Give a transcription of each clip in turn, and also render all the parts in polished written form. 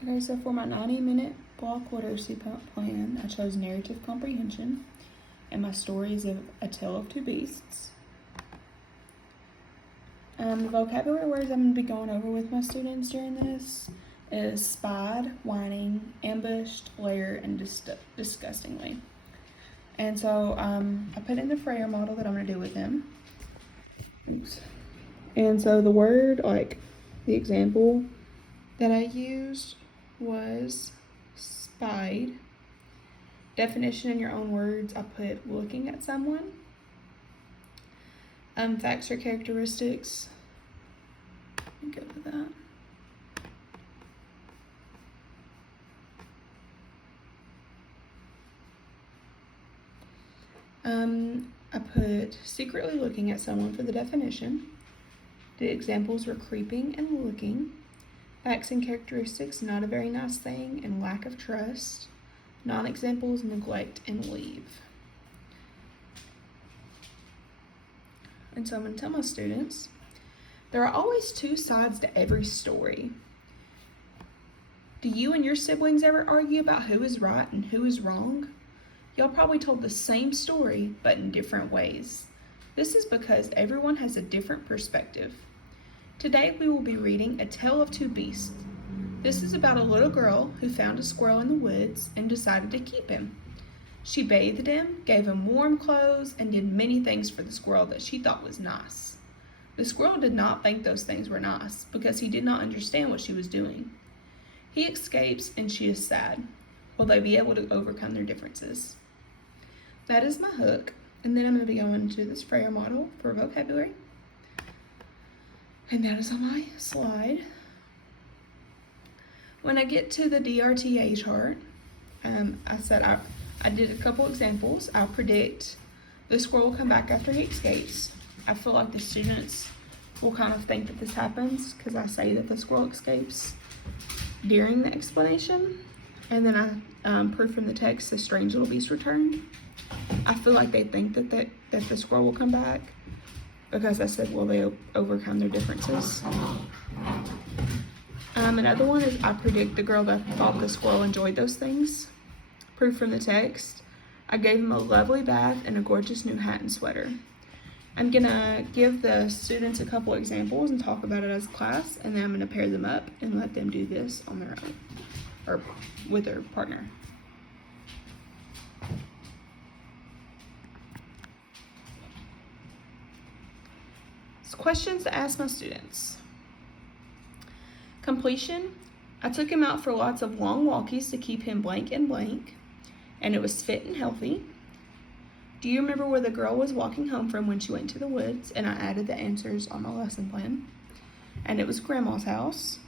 Okay, so for my 90-minute block literacy plan, I chose narrative comprehension, and my story is of A Tale of Two Beasts. The vocabulary words I'm going to be going over with my students during this is spied, whining, ambushed, layer, and disgustingly. And so I put in the Frayer model that I'm going to do with them. Oops. And so the word, like the example that I used was spied. Definition in your own words, I put looking at someone. Facts or characteristics. Let me go with that. I put secretly looking at someone for the definition. The examples were creeping and looking. Facts and characteristics, not a very nice thing, and lack of trust. Non-examples, neglect and leave. And so I'm going to tell my students, there are always two sides to every story. Do you and your siblings ever argue about who is right and who is wrong? Y'all probably told the same story, but in different ways. This is because everyone has a different perspective. Today we will be reading A Tale of Two Beasts. This is about a little girl who found a squirrel in the woods and decided to keep him. She bathed him, gave him warm clothes, and did many things for the squirrel that she thought was nice. The squirrel did not think those things were nice because he did not understand what she was doing. He escapes and she is sad. Will they be able to overcome their differences? That is my hook, and then I'm going to be going to this Frayer model for vocabulary. And that is on my slide. When I get to the DRTA chart, I said I did a couple examples. I'll predict the squirrel will come back after he escapes. I feel like the students will kind of think that this happens because I say that the squirrel escapes during the explanation. And then I proof from the text, the strange little beast returned. I feel like they think that the squirrel will come back because I said, will they overcome their differences? Another one is I predict the girl that thought the squirrel enjoyed those things. Proof from the text, I gave him a lovely bath and a gorgeous new hat and sweater. I'm gonna give the students a couple examples and talk about it as a class, and then I'm gonna pair them up and let them do this on their own or with their partner. Questions to ask my students. Completion. I took him out for lots of long walkies to keep him blank and blank, and it was fit and healthy. Do you remember where the girl was walking home from when she went to the woods? And I added the answers on my lesson plan. And it was Grandma's house.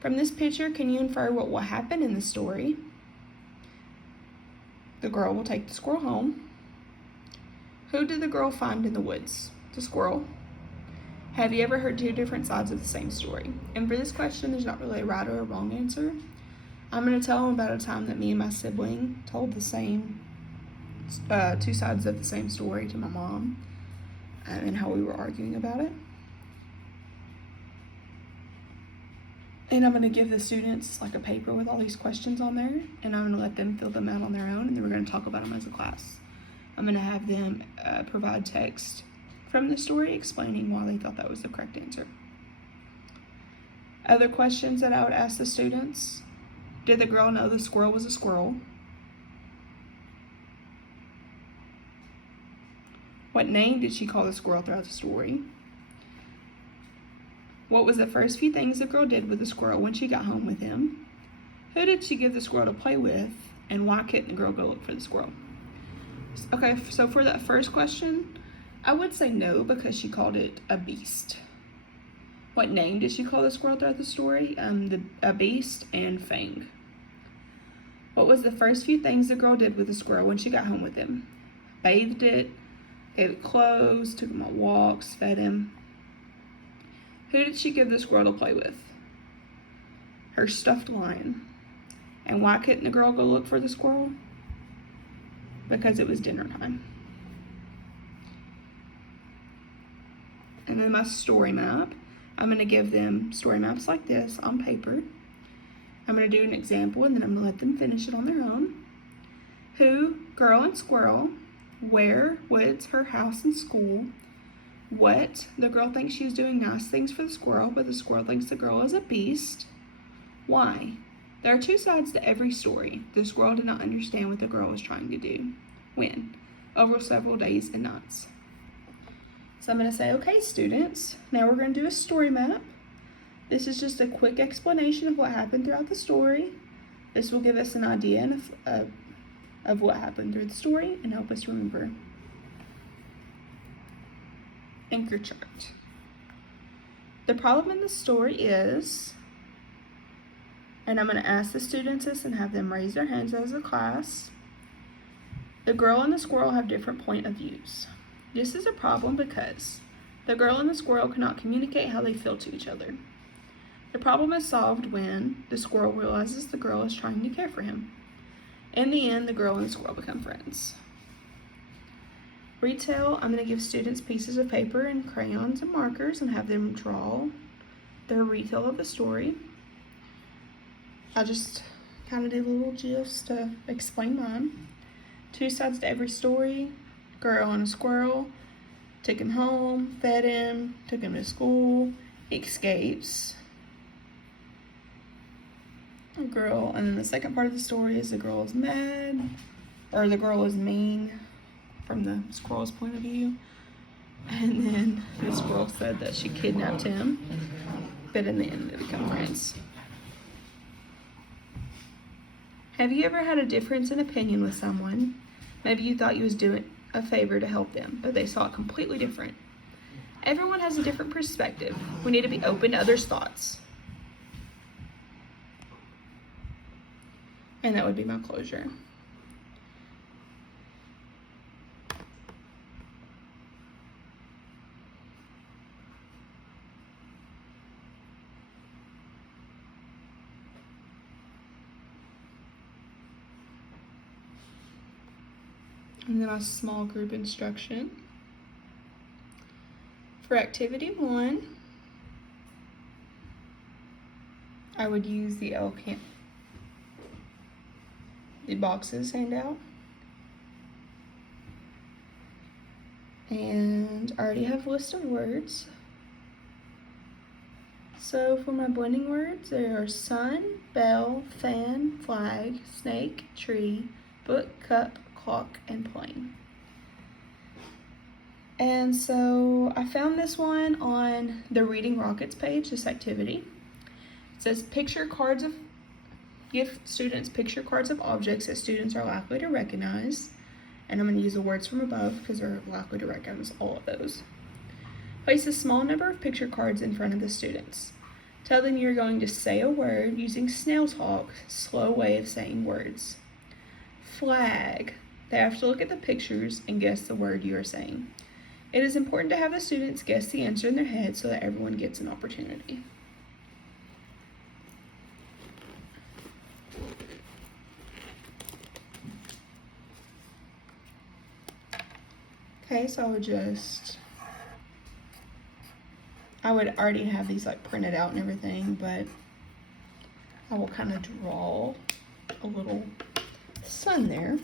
From this picture, can you infer what will happen in the story? The girl will take the squirrel home. Who did the girl find in the woods? The squirrel. Have you ever heard two different sides of the same story? And for this question, there's not really a right or a wrong answer. I'm going to tell them about a time that me and my sibling told the same, two sides of the same story to my mom, and how we were arguing about it. And I'm going to give the students like a paper with all these questions on there, and I'm going to let them fill them out on their own, and then we're going to talk about them as a class. I'm going to have them provide text from the story explaining why they thought that was the correct answer. Other questions that I would ask the students. Did the girl know the squirrel was a squirrel? What name did she call the squirrel throughout the story? What was the first few things the girl did with the squirrel when she got home with him? Who did she give the squirrel to play with? And why couldn't the girl go look for the squirrel? Okay, so for that first question, I would say no because she called it a beast. What name did she call the squirrel throughout the story? A beast and Fang. What was the first few things the girl did with the squirrel when she got home with him? Bathed it, gave it clothes, took him on walks, fed him. Who did she give the squirrel to play with? Her stuffed lion. And why couldn't the girl go look for the squirrel? Because it was dinner time. And then my story map, I'm going to give them story maps like this on paper. I'm going to do an example and then I'm going to let them finish it on their own. Who, girl and squirrel. Where, what's her house and school. What, the girl thinks she's doing nice things for the squirrel, but the squirrel thinks the girl is a beast. Why? There are two sides to every story. The squirrel did not understand what the girl was trying to do. When? Over several days and nights. So I'm going to say, okay, students, now we're going to do a story map. This is just a quick explanation of what happened throughout the story. This will give us an idea of what happened through the story and help us remember. Anchor chart. The problem in the story is, and I'm going to ask the students this and have them raise their hands as a class, the girl and the squirrel have different point of views. This is a problem because the girl and the squirrel cannot communicate how they feel to each other. The problem is solved when the squirrel realizes the girl is trying to care for him. In the end, the girl and the squirrel become friends. Retell, I'm going to give students pieces of paper and crayons and markers and have them draw their retell of the story. I just kind of did little gifs to explain mine. Two sides to every story. Girl and a squirrel. Took him home, fed him, took him to school. He escapes. A girl, and then the second part of the story is the girl is mad, or the girl is mean from the squirrel's point of view. And then the squirrel said that she kidnapped him, but in the end they become friends. Have you ever had a difference in opinion with someone? Maybe you thought you was doing a favor to help them, but they saw it completely different. Everyone has a different perspective. We need to be open to others' thoughts. And that would be my closure. And then a small group instruction. For activity 1, I would use the boxes handout. And I already have a list of words. So for my blending words, there are sun, bell, fan, flag, snake, tree, book, cup, clock, and plane. And so I found this one on the Reading Rockets page, this activity. It says give students picture cards of objects that students are likely to recognize. And I'm going to use the words from above because they're likely to recognize all of those. Place a small number of picture cards in front of the students. Tell them you're going to say a word using snail talk, slow way of saying words. Flag. They have to look at the pictures and guess the word you are saying. It is important to have the students guess the answer in their head so that everyone gets an opportunity. Okay, so I would already have these like printed out and everything, but I will kind of draw a little sun there.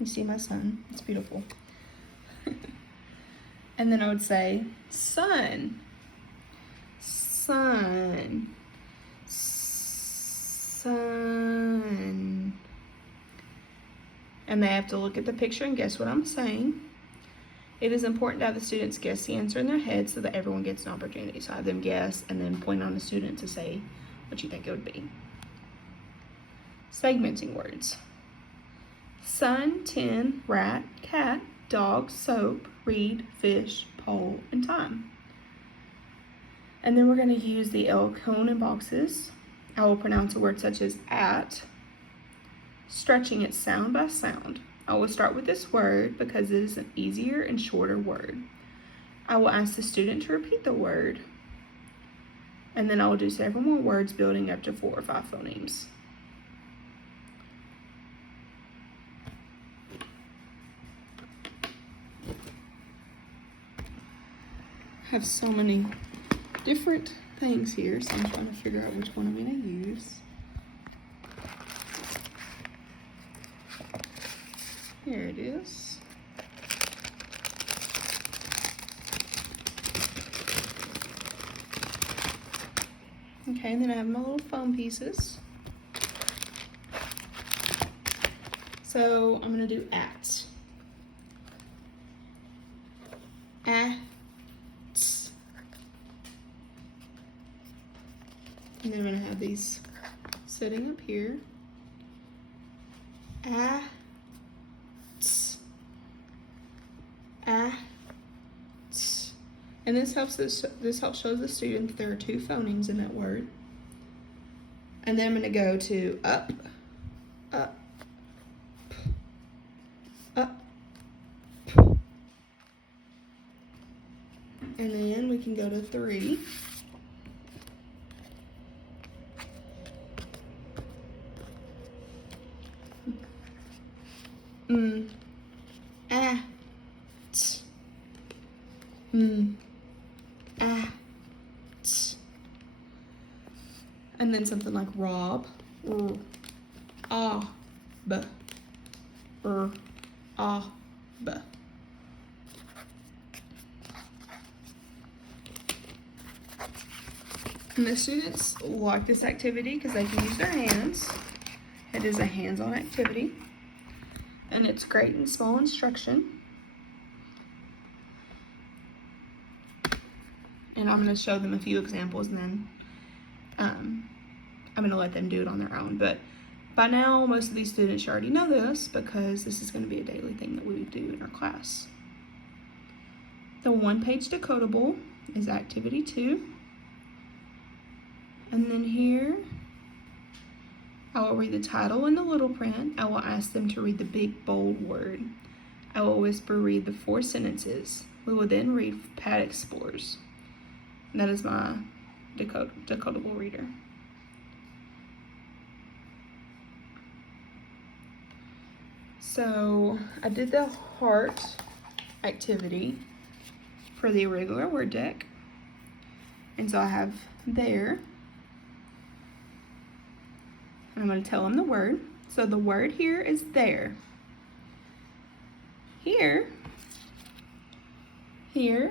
You see my sun? It's beautiful. And then I would say sun, sun, sun. And they have to look at the picture and guess what I'm saying. It is important to have the students guess the answer in their head so that everyone gets an opportunity. So I have them guess and then point on the student to say what you think it would be. Segmenting words. Sun, tin, rat, cat, dog, soap, read, fish, pole, and time. And then we're going to use the L cone and boxes. I will pronounce a word such as at, stretching it sound by sound. I will start with this word because it is an easier and shorter word. I will ask the student to repeat the word, and then I will do several more words building up to 4 or 5 phonemes. I have so many different things here, so I'm trying to figure out which one I'm going to use. Okay, and then I have my little foam pieces. So I'm going to do at. At. And then I'm going to have these sitting up here. At. At. And this helps show the student that there are two phonemes in that word. And then I'm going to go to up, up, up. And then we can go to 3. Ah, t. Ah, t. And then something like rob, ah, b, ah, b. And the students like this activity because they can use their hands. It is a hands-on activity, and it's great in small instruction. And I'm going to show them a few examples, and then I'm going to let them do it on their own. But by now, most of these students already know this because this is going to be a daily thing that we do in our class. The one-page decodable is activity 2. And then here, I will read the title in the little print. I will ask them to read the big, bold word. I will whisper read the 4 sentences. We will then read Pad Explorers. And that is my decodable reader. So I did the heart activity for the irregular word deck. And so I have there. And I'm going to tell them the word. So the word here is there. Here, here,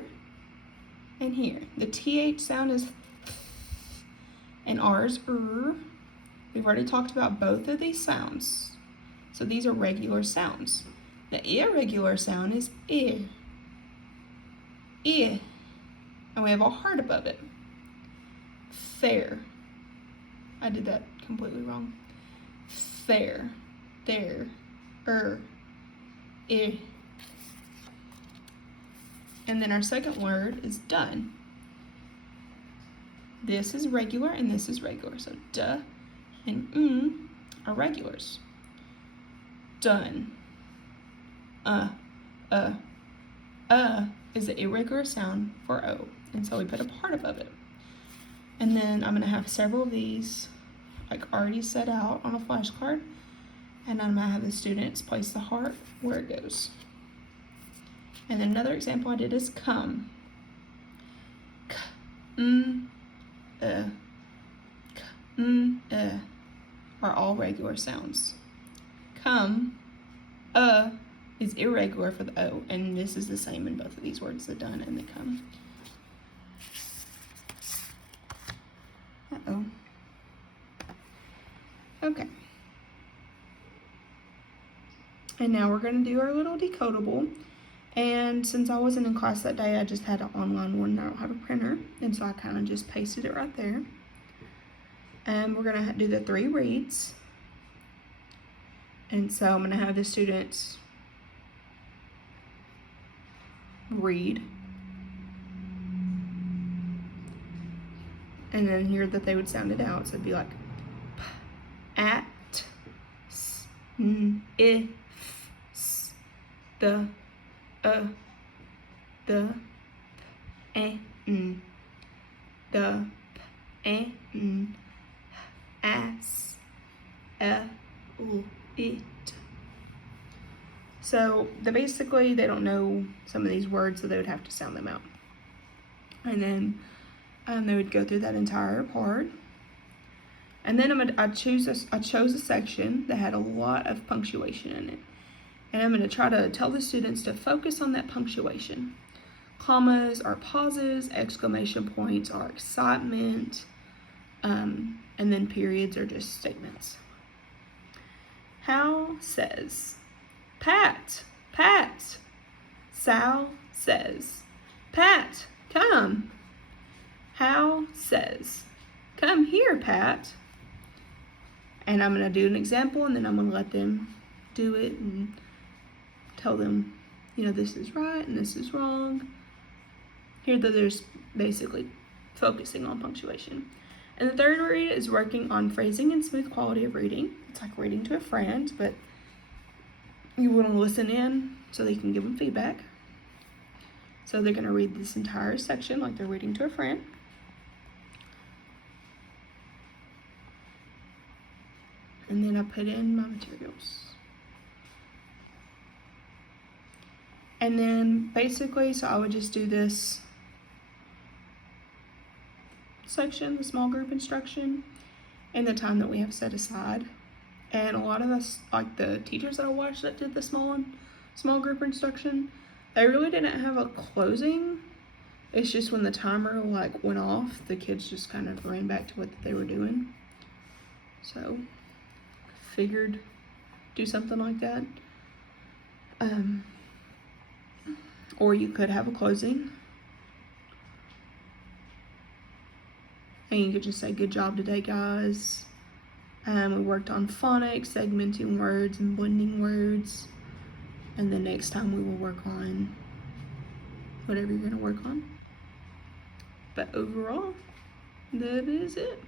and here. The TH sound is and R's We've already talked about both of these sounds. So these are regular sounds. The irregular sound is I. I. And we have a heart above it. Fair. I did that completely wrong. Fair. There. I. And then our second word is done. This is regular and this is regular. So duh and are regulars. Done. Is the irregular sound for O. And so we put a part above it. And then I'm going to have several of these like already set out on a flashcard. And I'm going to have the students place the heart where it goes. And then another example I did is come. Are all regular sounds. Come, is irregular for the O, and this is the same in both of these words, the done and the come. Uh-oh. Okay. And now we're going to do our little decodable. And since I wasn't in class that day, I just had an online one and I don't have a printer. And so I kind of just pasted it right there. And we're going to do the 3 reads. And so I'm going to have the students read. And then hear that they would sound it out. So it'd be like p, at, s, n, if, s, the, the, n, the, n, as, it. So basically they don't know some of these words, so they would have to sound them out. And then they would go through that entire part. And then I chose a section that had a lot of punctuation in it. And I'm going to try to tell the students to focus on that punctuation. Commas are pauses, exclamation points are excitement, And then periods are just statements. Hal says, Pat, Pat. Sal says, Pat, come. Hal says, come here, Pat. And I'm going to do an example, and then I'm going to let them do it and tell them, this is right and this is wrong. Here, there's basically focusing on punctuation. And the third read is working on phrasing and smooth quality of reading. It's like reading to a friend, but you want to listen in so they can give them feedback. So they're going to read this entire section like they're reading to a friend. And then I put in my materials. And then basically, so I would just do this section, the small group instruction, in the time that we have set aside. And a lot of us, like the teachers that I watched that did the small group instruction, they really didn't have a closing. It's just when the timer went off, the kids just kind of ran back to what they were doing. So figured do something like that. Or you could have a closing. And you could just say, good job today, guys. We worked on phonics, segmenting words and blending words. And then next time we will work on whatever you're going to work on. But overall, that is it.